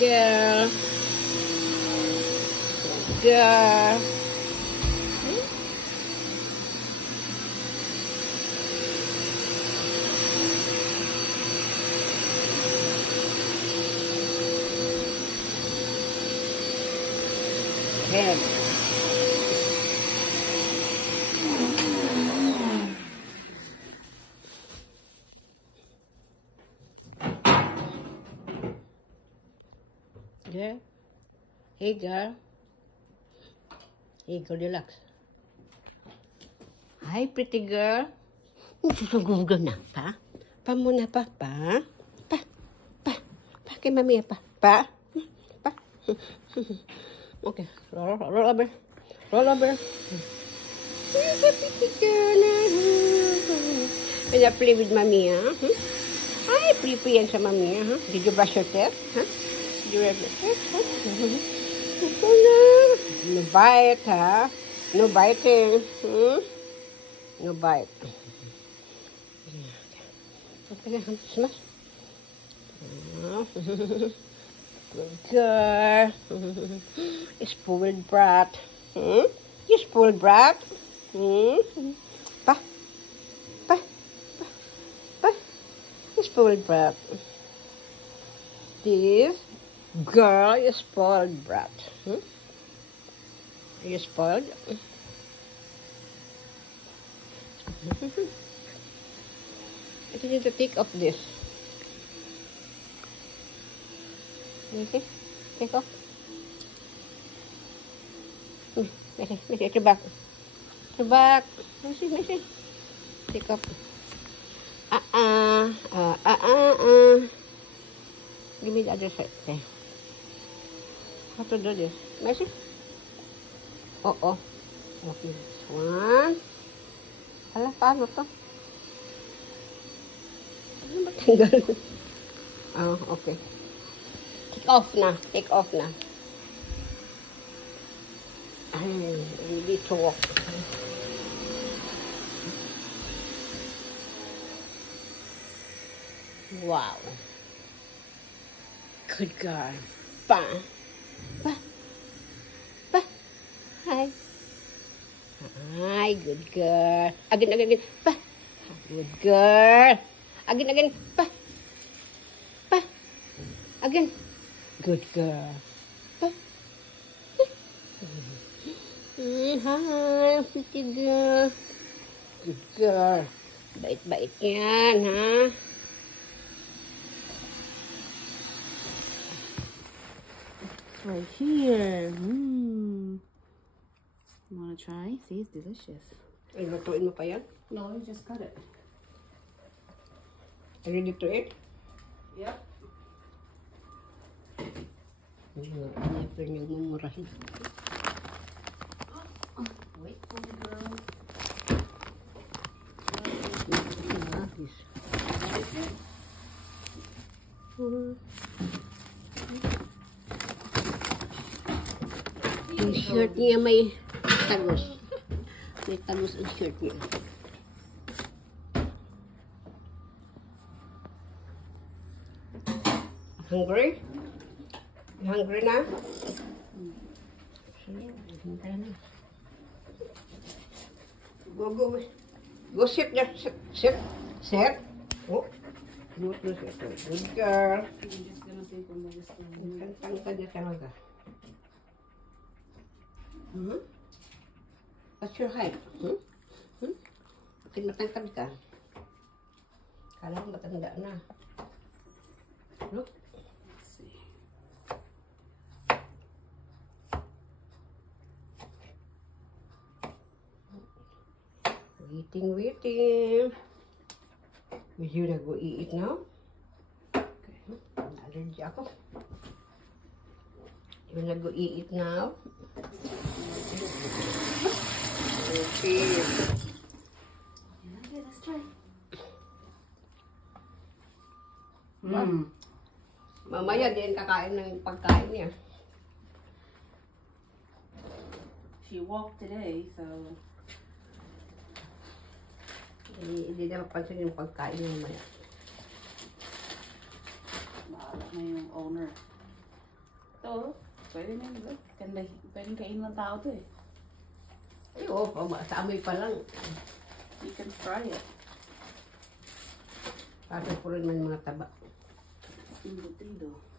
girl. Good girl. Head. Yeah. Hey girl. Hey girl, relax. Hi pretty girl. Susugugol na pa. Pa muna pa. Pa. Pa. Pa. Pa kay mami pa. Pa. Pa. Okay. Roll over. Roll over. Here's a pretty girl. When I play with mommy, huh? Ay, pre yan sa mommy, huh? Did you brush your teeth? Huh? Did you brush your teeth? Huh? No bite, huh? No biting. No bite. Okay, smash. Good girl. Spoiled brat. You spoiled brat. Pa. Pa. Pa. Pa. You spoiled brat. This girl is spoiled brat. Are you spoiled? I need to take off this. Okay, take off. Make it back. To back. Missy. Take off. Give me the other side. Okay. How to do this? Messy? Oh. Okay. This one. Hala, paano to? Ano ba tanggal? Oh, okay. Take off na. Ay, ready to walk. Wow. Good girl. Pa. Hi. Hi, good girl. Again. Pa. Good girl. Again. Pa. Again. Good girl. Pa. Hi, pretty girl. Good girl. Bait-bait yan, ha? Right here. Wanna try? See, it's delicious. Ay, lutuin mo pa yan? No, you just cut it. Ready to eat? Yep. Never niyang mumurahin. Wait for the girl. Yung shirt niya may tagos. May tagos ang shirt niya. Hungry? You hungry na? Go. Go sit there. Sit. Oh. Good girl. I'm just gonna take one of this one. Tangkad niya talaga. What's your height? Bakit matangkad ka? Kala ko matanda na. Look. Let's see. Waiting. Will you na go eat now? Okay. Allergy ako. You na go eat now? Okay. Okay, let's try. Mamaya din kakain ng pagkain niya. She walked today, so Hindi na mapansin yung pagkain niya mamaya. bahala na yung owner. Oo. Pwede na yun. Pwede kainin ng tao to eh. Ay, oo, sa amoy pa lang. You can fry it. Para po rin man mga taba. Embutido.